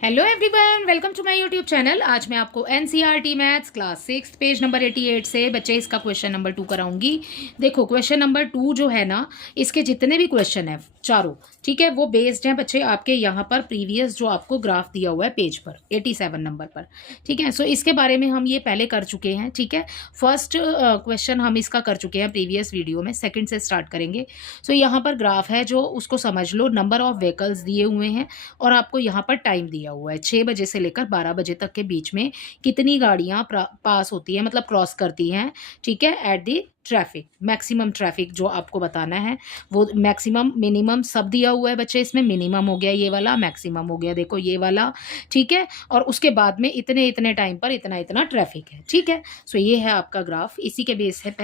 Hello everyone, welcome to my YouTube channel. आज मैं आपको NCERT maths class 6 page number 88 से बच्चे इसका क्वेश्चन नंबर 2 कराऊंगी। देखो क्वेश्चन नंबर 2 जो है ना, इसके जितने भी क्वेश्चन है चारों, ठीक है, वो बेस्ड हैं बच्चे आपके यहाँ पर प्रीवियस जो आपको ग्राफ दिया हुआ है पेज पर 87 नंबर पर। ठीक है, सो इसके बारे में हम ये पहले कर चुके हैं। ठीक है, फर्स्ट क्वेश्चन हम इसका कर चुके हैं प्रीवियस वीडियो में, सेकेंड से स्टार्ट करेंगे। सो यहाँ पर ग्राफ है जो उसको समझ लो, नंबर ऑफ व्हीकल्स दिए हुए हैं और आपको यहाँ पर टाइम दिया हुआ है 6 बजे से लेकर 12 बजे तक के बीच में कितनी गाड़ियां पास होती हैं, मतलब क्रॉस करती हैं। ठीक है, at the traffic, maximum traffic जो आपको बताना है वो मैक्सिमम मिनिमम सब दिया हुआ है बच्चे। इसमें मिनिमम हो गया ये वाला, मैक्सिमम हो गया देखो ये वाला। ठीक है, और उसके बाद में इतने इतने टाइम पर इतना इतना ट्रैफिक है। ठीक है, सो ये है आपका ग्राफ, इसी के बेस है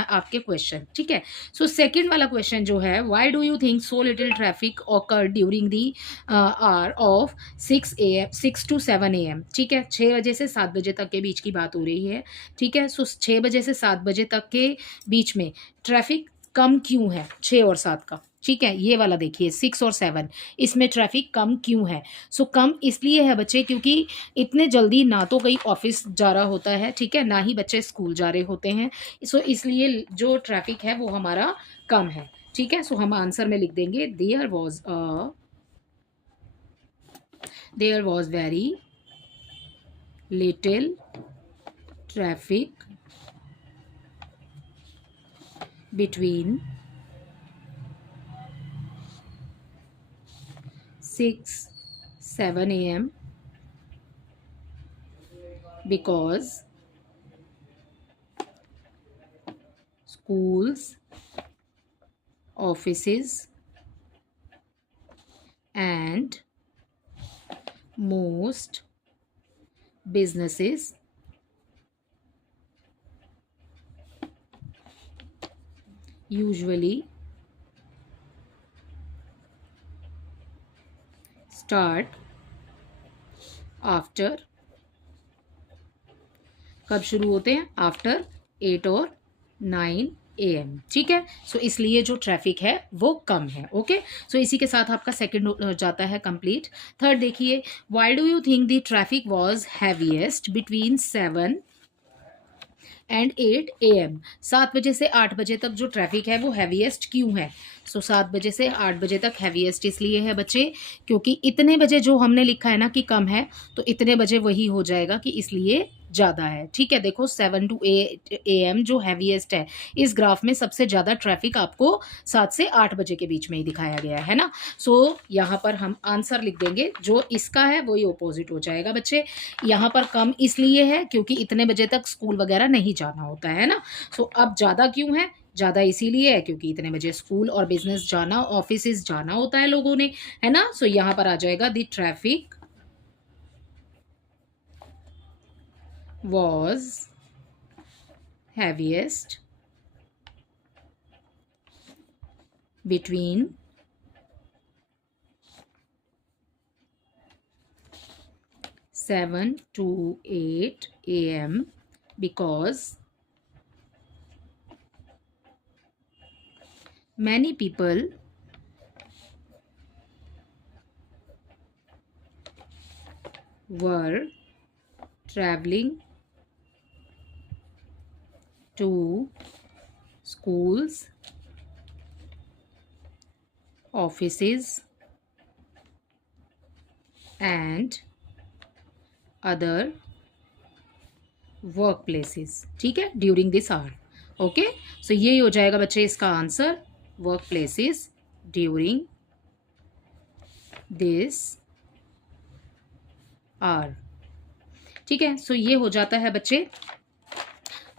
आपके क्वेश्चन। ठीक है, सो सेकंड वाला क्वेश्चन जो है, why do you think so little traffic occur during the hour of 6 to 7 AM। ठीक है, 6 बजे से 7 बजे तक के बीच की बात हो रही है। ठीक है, सो 6 बजे से 7 बजे तक के बीच में ट्रैफिक कम क्यों है 6 और 7 का। ठीक है, ये वाला देखिए 6 और 7, इसमें ट्रैफिक कम क्यों है। सो कम इसलिए है बच्चे क्योंकि इतने जल्दी ना तो कोई ऑफिस जा रहा होता है, ठीक है, ना ही बच्चे स्कूल जा रहे होते हैं। सो इसलिए जो ट्रैफिक है वो हमारा कम है। ठीक है, सो हम आंसर में लिख देंगे there was very little traffic between 6-7 AM because schools, offices and most businesses usually start after, कब शुरू होते हैं, आफ्टर 8 और 9 AM। ठीक है, सो इसलिए जो ट्रैफिक है वो कम है। ओके, सो इसी के साथ आपका सेकंड हो जाता है कंप्लीट। थर्ड देखिए, why do you think the traffic was heaviest between 7 and 8 AM। 7 बजे से 8 बजे तक जो ट्रैफिक है वो हैवीएस्ट क्यों है। सो 7 बजे से 8 बजे तक हैवीएस्ट इसलिए है बच्चे क्योंकि इतने बजे जो हमने लिखा है ना कि कम है, तो इतने बजे वही हो जाएगा कि इसलिए ज़्यादा है। ठीक है, देखो 7 to 8 AM जो हैवीएस्ट है, इस ग्राफ में सबसे ज़्यादा ट्रैफिक आपको 7 से 8 बजे के बीच में ही दिखाया गया है ना। सो यहाँ पर हम आंसर लिख देंगे, जो इसका है वही ऑपोजिट हो जाएगा बच्चे। यहाँ पर कम इसलिए है क्योंकि इतने बजे तक स्कूल वगैरह नहीं जाना होता है ना। सो अब ज़्यादा क्यों है, ज़्यादा इसीलिए है क्योंकि इतने बजे स्कूल और बिजनेस जाना, ऑफिस जाना होता है लोगों ने, है ना। सो यहाँ पर आ जाएगा the traffic was heaviest between 7 to 8 AM because many people were traveling to schools, offices and other work places. ठीक है, during this hour. Okay, so यही हो जाएगा बच्चे इसका answer, work places during this hour. ठीक है, सो ये हो जाता है बच्चे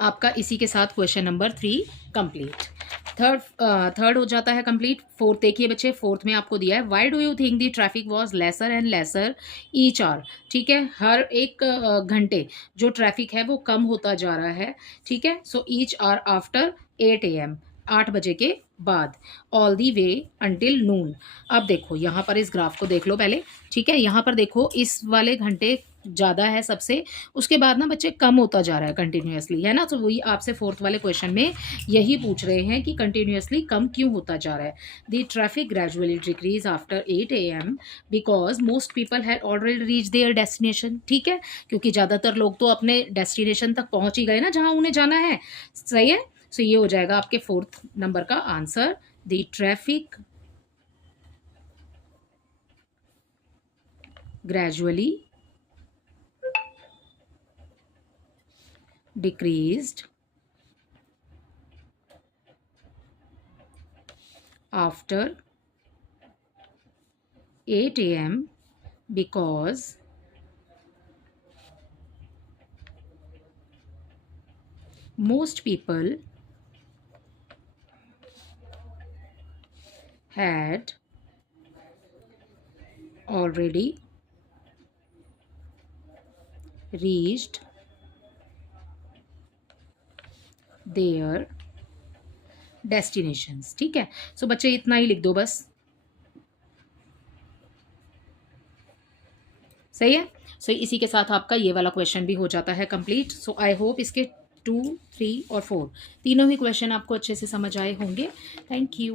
आपका इसी के साथ क्वेश्चन नंबर 3 कंप्लीट। थर्ड हो जाता है कंप्लीट। फोर्थ देखिए बच्चे, फोर्थ में आपको दिया है, why do you think the traffic was lesser and lesser each hour. ठीक है, हर एक घंटे जो ट्रैफिक है वो कम होता जा रहा है। ठीक है, so each hour after 8 AM, 8 बजे के बाद, ऑल दी वे अंटिल नून। अब देखो यहाँ पर इस ग्राफ को देख लो पहले। ठीक है, यहाँ पर देखो इस वाले घंटे ज़्यादा है सबसे, उसके बाद ना बच्चे कम होता जा रहा है कंटिन्यूअसली, है ना? तो वही आपसे फोर्थ वाले क्वेश्चन में यही पूछ रहे हैं कि कंटिन्यूअसली कम क्यों होता जा रहा है। The traffic gradually decrease after 8 AM because most people had already reach there destination. ठीक है, क्योंकि ज़्यादातर लोग तो अपने डेस्टिनेशन तक पहुंच ही गए ना, जहाँ उन्हें जाना है। सही है, सो ये हो जाएगा आपके फोर्थ नंबर का answer. The traffic gradually decreased after 8 AM because most people had already reached their destinations। ठीक है, सो बच्चे इतना ही लिख दो बस। सही है, सो इसी के साथ आपका ये वाला क्वेश्चन भी हो जाता है कंप्लीट। सो आई होप इसके 2, 3 और 4 तीनों ही क्वेश्चन आपको अच्छे से समझ आए होंगे। Thank you.